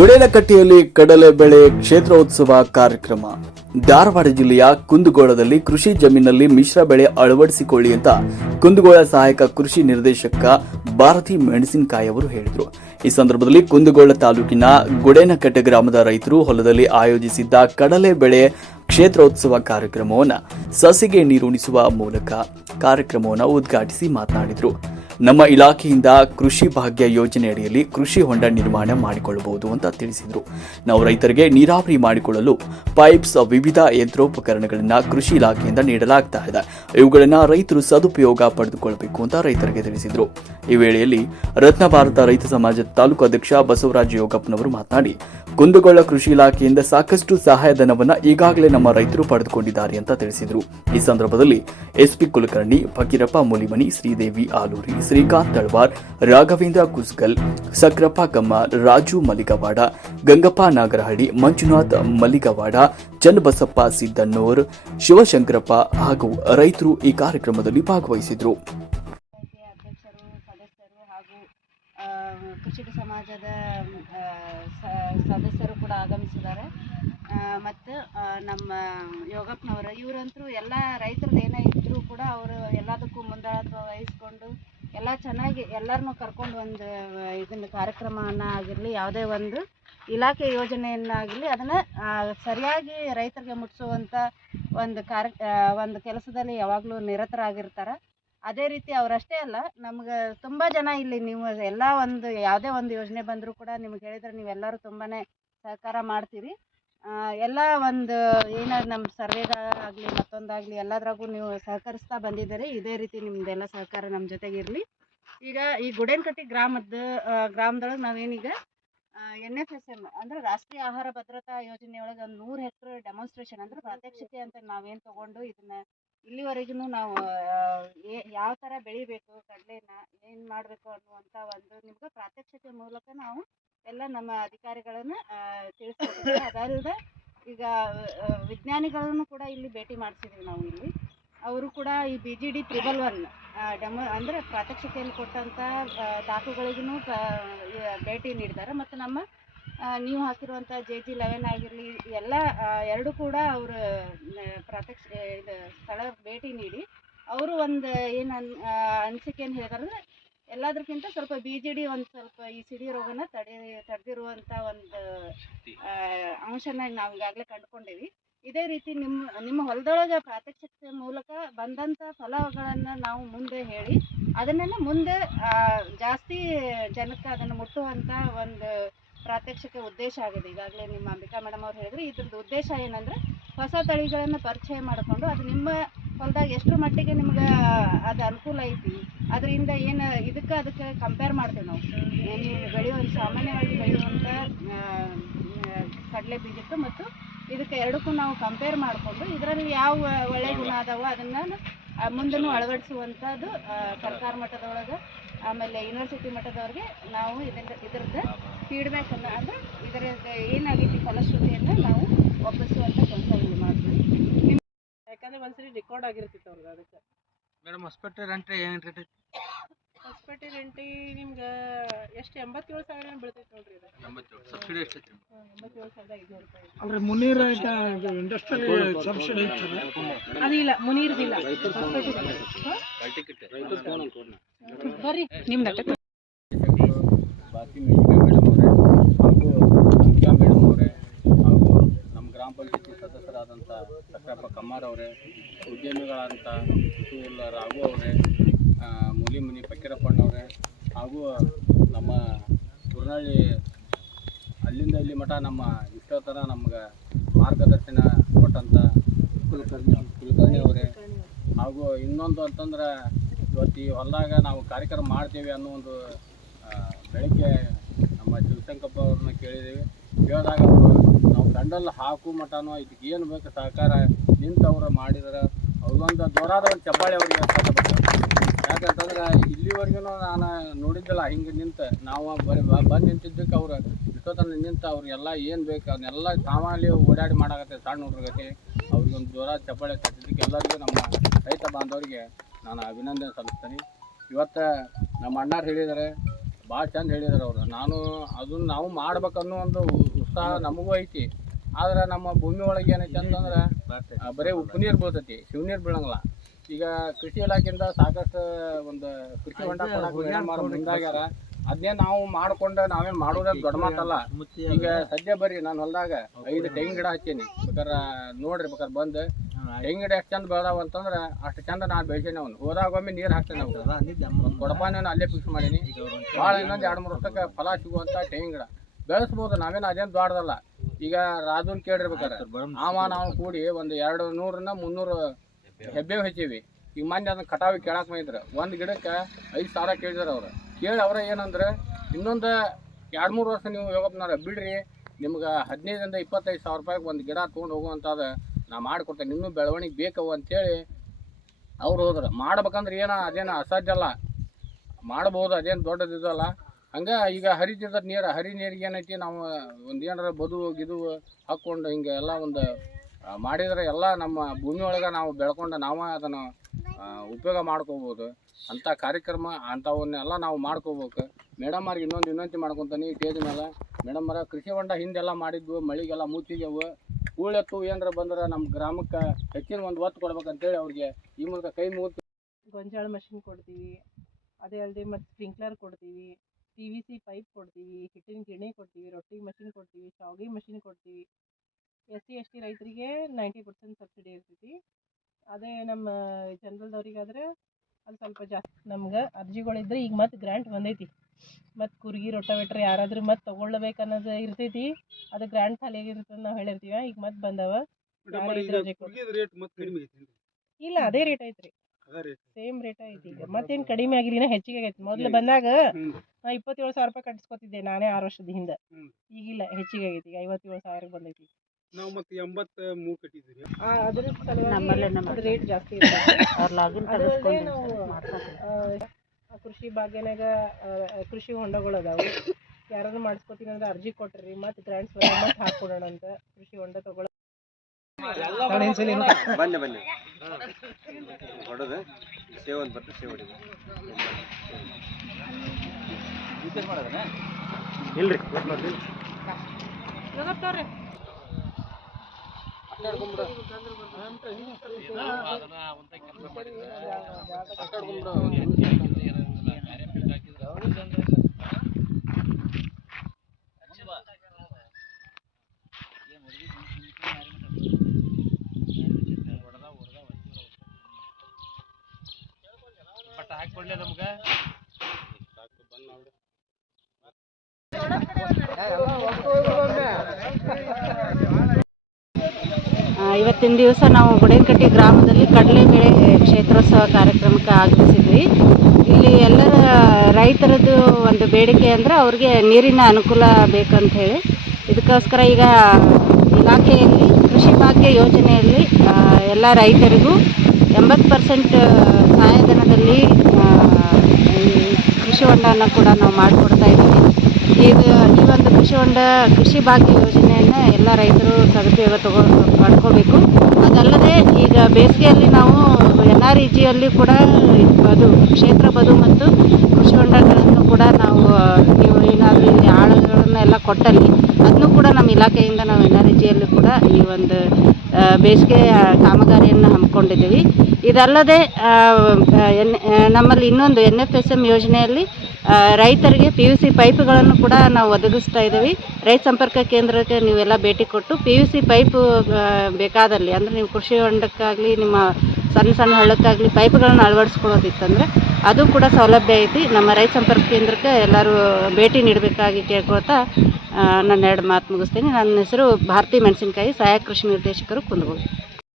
ಗುಡೇನಕಟ್ಟೆಯಲ್ಲಿ ಕಡಲೆ ಬೆಳೆ ಕ್ಷೇತ್ರೋತ್ಸವ ಕಾರ್ಯಕ್ರಮ. ಧಾರವಾಡ ಜಿಲ್ಲೆಯ ಕುಂದಗೋಳದಲ್ಲಿ ಕೃಷಿ ಜಮೀನಲ್ಲಿ ಮಿಶ್ರ ಬೆಳೆ ಅಳವಡಿಸಿಕೊಳ್ಳಿ ಅಂತ ಕುಂದಗೋಳ ಸಹಾಯಕ ಕೃಷಿ ನಿರ್ದೇಶಕ ಭಾರತಿ ಮೆಣಸಿನಕಾಯಿ ಅವರು ಹೇಳಿದರು. ಈ ಸಂದರ್ಭದಲ್ಲಿ ಕುಂದಗೋಳ ತಾಲೂಕಿನ ಗುಡೇನಕಟ್ಟೆ ಗ್ರಾಮದ ರೈತರು ಹೊಲದಲ್ಲಿ ಆಯೋಜಿಸಿದ್ದ ಕಡಲೆ ಬೆಳೆ ಕ್ಷೇತ್ರೋತ್ಸವ ಕಾರ್ಯಕ್ರಮವನ್ನು ಸಸಿಗೆ ನೀರುಣಿಸುವ ಮೂಲಕ ಕಾರ್ಯಕ್ರಮವನ್ನು ಉದ್ಘಾಟಿಸಿ ಮಾತನಾಡಿದರು. ನಮ್ಮ ಇಲಾಖೆಯಿಂದ ಕೃಷಿ ಭಾಗ್ಯ ಯೋಜನೆ ಅಡಿಯಲ್ಲಿ ಕೃಷಿ ಹೊಂಡ ನಿರ್ಮಾಣ ಮಾಡಿಕೊಳ್ಳಬಹುದು ಅಂತ ತಿಳಿಸಿದರು. ನಾವು ರೈತರಿಗೆ ನೀರಾವರಿ ಮಾಡಿಕೊಳ್ಳಲು ಪೈಪ್ಸ್ ವಿವಿಧ ಯಂತ್ರೋಪಕರಣಗಳನ್ನು ಕೃಷಿ ಇಲಾಖೆಯಿಂದ ನೀಡಲಾಗ್ತಾ ಇದೆ. ಇವುಗಳನ್ನು ರೈತರು ಸದುಪಯೋಗ ಪಡೆದುಕೊಳ್ಳಬೇಕು ಅಂತ ರೈತರಿಗೆ ತಿಳಿಸಿದರು. ಈ ವೇಳೆಯಲ್ಲಿ ರತ್ನ ಭಾರತ ರೈತ ಸಮಾಜದ ತಾಲೂಕು ಅಧ್ಯಕ್ಷ ಬಸವರಾಜ ಯೋಗಪ್ಪನವರು ಮಾತನಾಡಿ ಕುಂದಗೋಳ ಕೃಷಿ ಇಲಾಖೆಯಿಂದ ಸಾಕಷ್ಟು ಸಹಾಯಧನವನ್ನು ಈಗಾಗಲೇ ನಮ್ಮ ರೈತರು ಪಡೆದುಕೊಂಡಿದ್ದಾರೆ ಅಂತ ತಿಳಿಸಿದರು. ಈ ಸಂದರ್ಭದಲ್ಲಿ ಎಸ್ಪಿ ಕುಲಕರ್ಣಿ, ಫಕೀರಪ್ಪ ಮುಲಿಮನಿ, ಶ್ರೀದೇವಿ ಆಲೂರಿ ಶ್ರೀಕಾಂತ್ ತಳವಾರ್, ರಾಘವೇಂದ್ರ ಕುಸ್ಗಲ್ ಸಕ್ರಪ್ಪ ಕಮ್ಮ, ರಾಜು ಮಲಿಗವಾಡ ಗಂಗಪ್ಪ ನಾಗರಹಳ್ಳಿ, ಮಂಜುನಾಥ್ ಮಲಿಗವಾಡ ಚನ್ನಬಸಪ್ಪ ಸಿದ್ದನೂರ್, ಶಿವಶಂಕರಪ್ಪ ಹಾಗೂ ರೈತರು ಈ ಕಾರ್ಯಕ್ರಮದಲ್ಲಿ ಭಾಗವಹಿಸಿದರು. ಕೃಷಿಕ ಸಮಾಜದ ಸದಸ್ಯರು ಕೂಡ ಆಗಮಿಸಿದ್ದಾರೆ. ಮತ್ತು ನಮ್ಮ ಯೋಗಪ್ಪನವರು ಇವರಂತರೂ ಎಲ್ಲ ರೈತರದ್ದು ಏನೇ ಇದ್ದರೂ ಕೂಡ ಅವರು ಎಲ್ಲದಕ್ಕೂ ಮುಂದಾಳತ್ವ ವಹಿಸ್ಕೊಂಡು ಎಲ್ಲ ಚೆನ್ನಾಗಿ ಎಲ್ಲರನ್ನೂ ಕರ್ಕೊಂಡು ಒಂದು ಇದನ್ನು ಕಾರ್ಯಕ್ರಮವನ್ನು ಆಗಿರಲಿ, ಯಾವುದೇ ಒಂದು ಇಲಾಖೆ ಯೋಜನೆಯನ್ನಾಗಲಿ ಅದನ್ನು ಸರಿಯಾಗಿ ರೈತರಿಗೆ ಮುಟ್ಟಿಸುವಂಥ ಒಂದು ಕಾರ್ಯ ಒಂದು ಕೆಲಸದಲ್ಲಿ ಯಾವಾಗಲೂ ನಿರತರಾಗಿರ್ತಾರೆ. ಅದೇ ರೀತಿ ಅವರಷ್ಟೇ ಅಲ್ಲ, ನಮ್ಗೆ ತುಂಬ ಜನ ಇಲ್ಲಿ ನೀವು ಎಲ್ಲ ಒಂದು, ಯಾವುದೇ ಒಂದು ಯೋಜನೆ ಬಂದರೂ ಕೂಡ ನಿಮ್ಗೆ ಹೇಳಿದ್ರೆ ನೀವೆಲ್ಲರೂ ತುಂಬಾ ಸಹಕಾರ ಮಾಡ್ತೀರಿ. ಎಲ್ಲ ಒಂದು ಏನಾದ್ರು ನಮ್ಮ ಸರ್ವೇಗ ಆಗಲಿ, ಮತ್ತೊಂದಾಗಲಿ ಎಲ್ಲದ್ರಾಗೂ ನೀವು ಸಹಕರಿಸ್ತಾ ಬಂದಿದ್ದೀರಿ. ಇದೇ ರೀತಿ ನಿಮ್ಮದೆಲ್ಲ ಸಹಕಾರ ನಮ್ಮ ಜೊತೆಗಿರಲಿ ಈಗ ಈ ಗುಡೇನಕಟ್ಟಿ ಗ್ರಾಮದ ಗ್ರಾಮದೊಳಗೆ ನಾವೇನೀಗ ಎನ್ ಎಫ್ ಎಸ್ ಎಂ ಅಂದ್ರೆ ರಾಷ್ಟ್ರೀಯ ಆಹಾರ ಭದ್ರತಾ ಯೋಜನೆಯೊಳಗೆ ಒಂದು ನೂರು ಹೆಕ್ಟರ್ ಡೆಮಾನ್ಸ್ಟ್ರೇಷನ್ ಅಂದ್ರೆ ಪ್ರಾತ್ಯಕ್ಷಿಕೆ ಅಂತ ನಾವೇನು ತಗೊಂಡು ಇದನ್ನ ಇಲ್ಲಿವರೆಗೂ ನಾವು ಯಾವ ಥರ ಬೆಳಿಬೇಕು, ಕಡಲೆನ ಏನು ಮಾಡಬೇಕು ಅನ್ನುವಂಥ ಒಂದು ನಿಮ್ಗೆ ಪ್ರಾತ್ಯಕ್ಷಿಕೆ ಮೂಲಕ ನಾವು ಎಲ್ಲ ನಮ್ಮ ಅಧಿಕಾರಿಗಳನ್ನು ತಿಳಿಸ್ಕೊಟ್ಟಿದ್ದೀವಿ ಅದಲ್ಲದೆ ಈಗ ವಿಜ್ಞಾನಿಗಳನ್ನು ಕೂಡ ಇಲ್ಲಿ ಭೇಟಿ ಮಾಡಿಸಿದ್ವಿ ನಾವು ಇಲ್ಲಿ. ಅವರು ಕೂಡ ಈ B G D triple one demo, ಅಂದರೆ ಪ್ರಾತ್ಯಕ್ಷಿಕೆಯಲ್ಲಿ ಕೊಟ್ಟಂಥ ದಾಖಲೆಗಳಿಗೂ ಭೇಟಿ ನೀಡಿದ್ದಾರೆ. ಮತ್ತು ನಮ್ಮ ನೀವು ಹಾಕಿರುವಂಥ ಜೆ ಜಿ ಲೆವೆನ್ ಆಗಿರಲಿ ಎಲ್ಲ ಎರಡು ಕೂಡ ಅವರು ಪ್ರಾತ್ಯಕ್ಷ ಇದು ಸ್ಥಳ ಭೇಟಿ ನೀಡಿ, ಅವರು ಒಂದು ಏನು ಅನ್ ಹೇಳಿದಾರ ಹೇಳಿದಾರೆ ಎಲ್ಲದಕ್ಕಿಂತ ಸ್ವಲ್ಪ ಬಿ ಜಿ ಡಿ ಒಂದು ಸ್ವಲ್ಪ ಈ ಸಿಡಿ ರೋಗನ ತಡೆ ತಡೆದಿರುವಂಥ ಒಂದು ಅಂಶನ ನಾವು ಈಗಾಗಲೇ ಕಂಡುಕೊಂಡೀವಿ. ಇದೇ ರೀತಿ ನಿಮ್ಮ ನಿಮ್ಮ ಹೊಲದೊಳಗೆ ಪ್ರಾತ್ಯಕ್ಷಿಕೆ ಮೂಲಕ ಬಂದಂಥ ಫಲಗಳನ್ನು ನಾವು ಮುಂದೆ ಹೇಳಿ ಅದನ್ನೆಲ್ಲ ಮುಂದೆ ಜಾಸ್ತಿ ಜನಕ್ಕೆ ಅದನ್ನು ಮುಟ್ಟುವಂಥ ಒಂದು ಪ್ರಾತ್ಯಕ್ಷಿಕೆ ಉದ್ದೇಶ ಆಗಿದೆ. ಈಗಾಗಲೇ ನಿಮ್ಮ ಅಂಬಿಕಾ ಮೇಡಮ್ ಅವ್ರು ಹೇಳಿದ್ರು. ಇದ್ರದ್ದು ಉದ್ದೇಶ ಏನಂದರೆ ಹೊಸ ತಳಿಗಳನ್ನು ಪರಿಚಯ ಮಾಡಿಕೊಂಡು ಅದು ನಿಮ್ಮ ಹೊಲದಾಗ ಎಷ್ಟರ ಮಟ್ಟಿಗೆ ನಿಮ್ಗೆ ಅದು ಅನುಕೂಲ ಐತಿ? ಅದರಿಂದ ಏನು ಇದಕ್ಕೆ ಅದಕ್ಕೆ ಕಂಪೇರ್ ಮಾಡ್ತೇವೆ ನಾವು. ನೀವು ಬೆಳೆಯುವಂಥ ಸಾಮಾನ್ಯವಾಗಿ ಬೆಳೆಯುವಂಥ ಕಡಲೆ ಬೀಜಕ್ಕೆ ಮತ್ತು ಇದಕ್ಕೆ ಎರಡಕ್ಕೂ ನಾವು ಕಂಪೇರ್ ಮಾಡಿಕೊಂಡು ಇದರಲ್ಲಿ ಯಾವ ಒಳ್ಳೆಯ ಗುಣ ಅದಾವ ಅದನ್ನು ಮುಂದೂ ಅಳವಡಿಸುವಂಥದ್ದು ಸರ್ಕಾರ ಮಟ್ಟದೊಳಗೆ, ಆಮೇಲೆ ಯೂನಿವರ್ಸಿಟಿ ಮಟ್ಟದವ್ರಿಗೆ ನಾವು ಇದರಿಂದ ಇದ್ರದ್ದು ಅನ್ನ, ಅಂದರೆ ಇದರ ಏನಾಗೈತಿ ಫಲಶ್ರುತಿಯನ್ನು ನಾವು ಒಪ್ಪಿಸುವಂಥ ಕೆಲಸ ಇಲ್ಲಿ ಮಾಡ್ತೀವಿ. ಯಾಕಂದ್ರೆ ಒಂದ್ಸರಿ ರೆಕಾರ್ಡ್ ಆಗಿರ್ತಿತ್ತು ಅವ್ರದ್ದು ಅದಕ್ಕೆ. ಮೇಡಮ್ ಹಾಸ್ಪಿಟಲ್ ರೆಂಟ್ ಏನು ರೇಟ್ ಐತಿ? ಹೊಸಪೇಟೆ ರೆಂಟಿ ನಿಮ್ಗೆ ಎಷ್ಟು ಎಂಬತ್ತೇಳು ಸಾವಿರ ಏನು ಬೀಳ್ತೈತೆ ನೋಡ್ರಿ ಇದು. ಎಂಬತ್ತೇಳು ಸಬ್ಸಿಡಿ ಎಷ್ಟೈತಿ? ಹ್ಮ್, ಎಂಬತ್ತೇಳು ಸಾವಿರದ ಐದುನೂರು ರೂಪಾಯಿ ಅಂದ್ರೆ ಮುನೀರ್ ಇಂಡಸ್ಟ್ರಿಯಲ್ ಸಬ್ಸಿಡಿ ಅದಿಲ್ಲ ಮುನೀರ್ದಿಲ್ಲ. ಬರ್ರಿ. ನಿಮ್ದು ಬಾಕಿ ಮೇಡಮ್ ಅವರೇ ಹಾಗೂ ಅನಿಕಾ ಮೇಡಮ್ ಅವರೇ ಹಾಗೂ ನಮ್ಮ ಗ್ರಾಮ ಪಂಚಾಯತಿ ಸದಸ್ಯರಾದಂಥ ಸಕ್ರಪ್ಪ ಕಮ್ಮಾರ್ ಅವರೇ, ಉದ್ಯಮಿಗಳಾದಂಥ ಕುತೂಲ್ ರಾಘು ಅವರೇ ಮುಲಿಮುನಿ ಫಕೀರಪ್ಪಣ್ಣವರೇ ಹಾಗೂ ನಮ್ಮ ತುರ್ನಳ್ಳಿ ಅಲ್ಲಿಂದ ಇಲ್ಲಿ ಮಠ ನಮ್ಮ ಇಷ್ಟೋ ಥರ ನಮ್ಗೆ ಮಾರ್ಗದರ್ಶನ ಕೊಟ್ಟಂಥ ಕುಲಕರ್ಣಿ ಕುಲಕರ್ಣಿ ಅವರೇ. ಹಾಗೂ ಇನ್ನೊಂದು ಅಂತಂದ್ರೆ, ಇವತ್ತು ಈ ಹೊಲದಾಗ ನಾವು ಕಾರ್ಯಕ್ರಮ ಮಾಡ್ತೀವಿ ಅನ್ನೋ ಒಂದು ಬೆಳಗ್ಗೆ ನಮ್ಮ ಶಿವಶಂಕಪ್ಪ ಅವ್ರನ್ನ ಕೇಳಿದ್ದೀವಿ ಕೇಳಿದಾಗ ನಾವು ಹಾಕು ಮಟನೋ ಇದಕ್ಕೆ ಏನು ಬೇಕು ಸಹಕಾರ ನಿಂತು ಅವರು ಮಾಡಿದ್ರೆ. ಅವ್ರಿಗೊಂದು ದೊಡ್ಡಾದ ಒಂದು ಚಪ್ಪಾಳೆ ಅವ್ರಿಗೆ ಯಾಕಂತಂದ್ರೆ ಇಲ್ಲಿವರೆಗೂ ನಾನು ನೋಡಿದ್ದಲ್ಲ, ಹಿಂಗೆ ನಿಂತು. ನಾವು ಬರೀ ಬಂದು ನಿಂತಿದ್ದಕ್ಕೆ ಅವ್ರು ಇಷ್ಟೊತ್ತನ ನಿಂತು ಅವ್ರಿಗೆಲ್ಲ ಏನು ಬೇಕು ಅದನ್ನೆಲ್ಲ ಸಾಮಾನ್ಯ ಓಡಾಡಿ ಮಾಡಾಕತ್ತೆ ಸಣ್ಣ ಹುಡುಗತಿ ಅವ್ರಿಗೊಂದು ಜ್ವರ ಚಪ್ಪಾಳೆ ತಟ್ಟಿದ್ದಕ್ಕೆ ಎಲ್ಲರಿಗೂ ನಮ್ಮ ರೈತ ಬಾಂಧವರಿಗೆ ನಾನು ಅಭಿನಂದನೆ ಸಲ್ಲಿಸ್ತೀನಿ. ಇವತ್ತು ನಮ್ಮ ಅಣ್ಣಾರು ಹೇಳಿದ್ದಾರೆ ಭಾಳ ಚಂದ ಹೇಳಿದಾರೆ ಅವರು. ನಾನು ಅದನ್ನು ನಾವು ಮಾಡ್ಬೇಕನ್ನೋ ಒಂದು ಉತ್ಸಾಹ ನಮಗೂ ಐತಿ. ಆದ್ರೆ ನಮ್ಮ ಭೂಮಿ ಒಳಗೆ ಏನೈತಿ ಅಂತಂದ್ರೆ ಬರೀ ಉಪ್ಪು ನೀರು ಬೀಳ್ತೈತಿ ಶಿವ ನೀರು ಬೀಳಂಗಿಲ್ಲ. ಈಗ ಕೃಷಿ ಇಲಾಖೆಯಿಂದ ಸಾಕಷ್ಟು ಒಂದು ಕೃಷಿ ಹೊಂಡ ಅದನ್ನೇ ನಾವು ಮಾಡ್ಕೊಂಡು ನಾವೇನ್ ಮಾಡೋದೇ ದೊಡ್ಡ ಮಾತಲ್ಲ. ಈಗ ಸದ್ಯ ಬರ್ರಿ ನಾನು ಹೊಲದಾಗ ಐದು ತೆಂಗಿನ ಗಿಡ ಹಚ್ಚೀನಿ. ಬೇಕಾರೆ ನೋಡ್ರಿ ಬೇಕಾರೆ ಬಂದು. ತೆಂಗಿನ ಗಿಡ ಎಷ್ಟು ಚಂದ ಬೆಳೆದಾವ ಅಂತಂದ್ರೆ ಅಷ್ಟು ಚಂದ ನಾನು ಬೆಳೆಸೀನಿ ಅವ್ನು. ಹೋದಾಗ ಒಮ್ಮೆ ನೀರು ಹಾಕ್ತೇನೆ ಅವ್ನು. ಕೊಡಪಾನ ಅಲ್ಲೇ ಫಿಕ್ಸ್ ಮಾಡೀನಿ. ಭಾಳ ಇನ್ನೊಂದು ಎರಡು ಮೂರು ವರ್ಷಕ್ಕೆ ಫಲ ಸಿಗುವಂಥ ತೆಂಗಿನ ಗಿಡ. ಬೆಳೆಸ್ಬೋದು ನಾವೇನು ಅದೇನು ದೊಡ್ಡದಲ್ಲ. ಈಗ ರಾಜುನ್ ಕೇಳಿರ್ಬೇಕಾರೆ ಆವ ನಾವು ಕೂಡಿ ಒಂದು ಎರಡು ನೂರನ್ನ ಮುನ್ನೂರು ಹೆಬ್ಬೆ ಹಚ್ಚೀವಿ. ಈಗ ಮೊನ್ನೆ ಅದನ್ನ ಕಟಾವಿ ಕೇಳಕ್ಕೆ ಮಾಡಿದ್ರೆ ಒಂದು ಗಿಡಕ್ಕೆ ಐದು ಸಾವಿರ ಕೇಳಿದಾರೆ ಅವ್ರು. ಕೇಳಿ ಅವ್ರ ಏನಂದ್ರೆ ಇನ್ನೊಂದು ಎರಡು ಮೂರು ವರ್ಷ ನೀವು ಯೋಗಪ್ಪನಾರ ಬಿಡ್ರಿ ನಿಮ್ಗೆ ಹದಿನೈದರಿಂದ ಇಪ್ಪತ್ತೈದು ಸಾವಿರ ರೂಪಾಯಿಗೆ ಒಂದು ಗಿಡ ತೊಗೊಂಡು ಹೋಗುವಂಥದ್ದು ನಾ ಮಾಡಿಕೊಡ್ತೇನೆ ಇನ್ನೂ ಬೆಳವಣಿಗೆ ಬೇಕವು ಅಂತೇಳಿ ಅವ್ರು ಹೋದ್ರು. ಮಾಡ್ಬೇಕಂದ್ರೆ ಏನೋ ಅದೇನು ಅಸಾಧ್ಯ ಅಲ್ಲ. ಮಾಡ್ಬೋದು ಅದೇನು ದೊಡ್ಡದಿದಲ್ಲ. ಹಂಗೆ ಈಗ ಹರಿತಿದ್ದ ನೀರು ಹರಿ ನೀರಿಗೆ ಏನೈತಿ, ನಾವು ಒಂದು ಏನಾರ ಬದು ಗಿದು ಹಾಕ್ಕೊಂಡು ಹಿಂಗೆ ಎಲ್ಲ ಒಂದು ಮಾಡಿದರೆ ಎಲ್ಲ ನಮ್ಮ ಭೂಮಿ ಒಳಗೆ ನಾವು ಬೆಳ್ಕೊಂಡು ನಾವು ಅದನ್ನು ಉಪಯೋಗ ಮಾಡ್ಕೋಬೋದು. ಅಂಥ ಕಾರ್ಯಕ್ರಮ ಅಂಥವನ್ನೆಲ್ಲ ನಾವು ಮಾಡ್ಕೋಬೇಕು. ಮೇಡಮ್ ಅವ್ರಿಗೆ ಇನ್ನೊಂದು ವಿನಂತಿ ಮಾಡ್ಕೊತಾನೆ ಟೇಜ್ ಮೇಲೆ ಮೇಡಮ್ ಅವರ, ಕೃಷಿ ಹೊಂಡ ಹಿಂದೆಲ್ಲ ಮಾಡಿದ್ವು, ಮಳಿಗೆಲ್ಲ ಮುಚ್ಚಿದೆವು. ಕೂಳೆತ್ತು ಏನಾರ ಬಂದ್ರೆ ನಮ್ಮ ಗ್ರಾಮಕ್ಕೆ ಹೆಚ್ಚಿನ ಒಂದು ಒತ್ತು ಕೊಡ್ಬೇಕಂತೇಳಿ ಅವ್ರಿಗೆ ಈ ಮೂಲಕ ಕೈ ಮುಗಿದು ಗೊಂಜಾಳ ಮಷಿನ್ ಕೊಡ್ತೀವಿ. ಅದೇ ಅಲ್ಲದೆ ಮತ್ತು ಸ್ಪ್ರಿಂಕ್ಲರ್ ಕೊಡ್ತೀವಿ. ಪಿ ವಿ ಸಿ ಪೈಪ್ ಕೊಡ್ತೀವಿ ಹಿಟ್ಟಿನ ಗಿರಣಿ ಕೊಡ್ತೀವಿ ರೊಟ್ಟಿ ಮಷಿನ್ ಕೊಡ್ತೀವಿ ಶಾವಿಗೆ ಮಷಿನ್ ಕೊಡ್ತೀವಿ. ಎಸ್ ಸಿ ಎಸ್ ಟಿ ರೈತರಿಗೆ ನೈಂಟಿ ಪರ್ಸೆಂಟ್ ಸಬ್ಸಿಡಿ ಇರ್ತೈತಿ. ಅದೇ ನಮ್ಮ ಜನರಲ್ದವ್ರಿಗಾದ್ರೆ ಅಲ್ಲಿ ಸ್ವಲ್ಪ ಜಾಸ್ತಿ. ನಮ್ಗೆ ಅರ್ಜಿಗಳಿದ್ರೆ ಈಗ ಮತ್ತೆ ಗ್ರ್ಯಾಂಟ್ ಬಂದೈತಿ. ಮತ್ತು ಕುರ್ಗಿ ರೊಟ್ಟವೆಟ್ರ್ ಯಾರಾದರೂ ಮತ್ತೆ ತೊಗೊಳ್ಬೇಕು ಅನ್ನೋದು ಇರ್ತೈತಿ. ಅದು ಗ್ರ್ಯಾಂಟ್ ಖಾಲಿಯಾಗಿರುತ್ತೆ ಅಂತ ನಾವು ಹೇಳಿರ್ತೀವಿ. ಈಗ ಮತ್ತೆ ಬಂದವ. ಇಲ್ಲ ಅದೇ ರೇಟ್ ಐತ್ರಿ. ಸೇಮ್ ರೇಟ್ ಐತಿ. ಈಗ ಮತ್ತೇನು ಕಡಿಮೆ ಆಗಿಲ್ಲ ಇನ್ನ ಹೆಚ್ಚಿಗೆ ಆಗೈತಿ. ಮೊದ್ಲು ಬಂದಾಗ. ನಾ ಇಪ್ಪತ್ತೇಳು ಸಾವಿರ ರೂಪಾಯಿ ಕಟ್ಟಿಸ್ಕೊತಿದ್ದೆ ನಾನೇ ಆರು ವರ್ಷದ ಹಿಂದೆ. ಹ್ಮ್. ಈಗಿಲ್ಲ ಹೆಚ್ಚಿಗೆ ಆಗೈತಿ ಈಗ ಐವತ್ತೇಳು ಸಾವಿರ ಬಂದೈತಿ. ನಾವು ಮತ್ತೆ ಎಂಬತ್ತ ಮೂರು ಕಟ್ಟಿದ್ದೀವಿ ಆ, ಅದ್ರ ನಮ್ಮಲ್ಲೇ ಸಲುವಾಗಿ ನಮ್ಮ ರೇಟ್ ಜಾಸ್ತಿ ಇರ್ತೈತಿ ಅವ್ರ ಲಾಗಿನ್ ನಾವು ಆ, ಆ ಕೃಷಿ ಭಾಗ್ಯನಾಗ ಆ, ಕೃಷಿ ಹೊಂಡಗಳು ಅದಾವು. ಯಾರಾದ್ರು ಮಾಡಿಸ್ಕೊತೀನಿ ಅಂದ್ರೆ ಅರ್ಜಿ ಕೊಟ್ರಿ ಮತ್ತೆ ಟ್ರಾನ್ಸ್ಫರ್ ಮತ್ತೆ ಹಾಕೊಡೋಣ ಅಂತ ಕೃಷಿ ಹೊಂಡ ತಗೊಳ ಬನ್ನಿ ಬನ್ನಿ. ಹೊಡೋದು ಸೇವ್ ಒಂದು ಬರ್ತದೆ ಸೇವ್ ಹೊಡಿದು ಇಲ್ರಿ wait ಮಾಡ್ರಿ. ಆ, ಇವತ್ತಿನ ದಿವಸ ನಾವು ಗುಡೇಕಟ್ಟಿ ಗ್ರಾಮದಲ್ಲಿ ಕಡಲೆಬೇಳೆ ಕ್ಷೇತ್ರೋತ್ಸವ ಕಾರ್ಯಕ್ರಮಕ್ಕೆ ಆಗಮಿಸಿದ್ವಿ. ಇಲ್ಲಿ ಎಲ್ಲರ ರೈತರದ್ದು ಒಂದು ಬೇಡಿಕೆ ಅಂದರೆ ಅವ್ರಿಗೆ ನೀರಿನ ಅನುಕೂಲ ಬೇಕಂತ ಹೇಳಿ ಇದಕ್ಕೋಸ್ಕರ ಈಗ ಇಲಾಖೆಯಲ್ಲಿ, ಕೃಷಿ ಭಾಗ್ಯ ಯೋಜನೆಯಲ್ಲಿ ಎಲ್ಲ ರೈತರಿಗೂ ಎಂಬತ್ತು ಪರ್ಸೆಂಟ್ ಸಹಾಯಧನದಲ್ಲಿ ಕೃಷಿ ಹೊಂಡವನ್ನು ಕೂಡ ನಾವು ಮಾಡಿಕೊಡ್ತಾ ಇದ್ದೀವಿ. ಈಗ ಈ ಒಂದು ಕೃಷಿ ಹೊಂಡ, ಕೃಷಿ ಭಾಗ್ಯ ಯೋಜನೆಯನ್ನು ಎಲ್ಲ ರೈತರು ಸದುಪಯೋಗ ತಗೋ ಪಡ್ಕೋಬೇಕು ಅದಲ್ಲದೆ ಈಗ ಬೇಸಿಗೆಯಲ್ಲಿ ನಾವು ಇ ಜಿಯಲ್ಲಿ ಕೂಡ ಬದು ಕ್ಷೇತ್ರ ಬದು ಮತ್ತು ಕೃಷಿ ಹೊಂಡಗಳನ್ನು ಕೂಡ ನಾವು, ನೀವು ಏನಾದರೂ ಆಳುಗಳನ್ನೆಲ್ಲ ಕೊಟ್ಟಲ್ಲಿ, ಅದನ್ನು ಕೂಡ ನಮ್ಮ ಇಲಾಖೆಯಿಂದ ನಾವು ಇ ಜಿಯಲ್ಲಿ ಕೂಡ ಈ ಒಂದು ಬೇಸಿಗೆ ಕಾಮಗಾರಿಯನ್ನು ಹಮ್ಮಿಕೊಂಡಿದ್ದೀವಿ. ಇದಲ್ಲದೆ ಎನ್ ನಮ್ಮಲ್ಲಿ ಇನ್ನೊಂದು ಎನ್ ಎಫ್ ಎಸ್ ಎಂ ಯೋಜನೆಯಲ್ಲಿ ರೈತರಿಗೆ ಪಿ ಯು ಸಿ ಪೈಪ್ಗಳನ್ನು ಕೂಡ ನಾವು ಒದಗಿಸ್ತಾ ಇದ್ದೀವಿ. ರೈತ ಸಂಪರ್ಕ ಕೇಂದ್ರಕ್ಕೆ ನೀವೆಲ್ಲ ಭೇಟಿ ಕೊಟ್ಟು ಪಿ ಯು ಸಿ ಪೈಪು ಬೇಕಾದಲ್ಲಿ, ಅಂದರೆ ನೀವು ಕೃಷಿ ಹೊಂಡಕ್ಕಾಗಲಿ, ನಿಮ್ಮ ಸಣ್ಣ ಸಣ್ಣ ಹಳ್ಳಕ್ಕಾಗಲಿ ಪೈಪ್ಗಳನ್ನು ಅಳವಡಿಸ್ಕೊಳ್ಳೋದಿತ್ತಂದರೆ ಅದು ಕೂಡ ಸೌಲಭ್ಯ ಐತಿ. ನಮ್ಮ ರೈತ ಸಂಪರ್ಕ ಕೇಂದ್ರಕ್ಕೆ ಎಲ್ಲರೂ ಭೇಟಿ ನೀಡಬೇಕಾಗಿ ಕೇಳ್ಕೊಳ್ತಾ ನನ್ನ ಎರಡು ಮಾತು ಮುಗಿಸ್ತೀನಿ. ನನ್ನ ಹೆಸರು ಭಾರತಿ ಮೆಣಸಿನ್ಕಾಯಿ, ಸಹಾಯಕ ಕೃಷಿ ನಿರ್ದೇಶಕರು ಕುಂದಗೋಳು.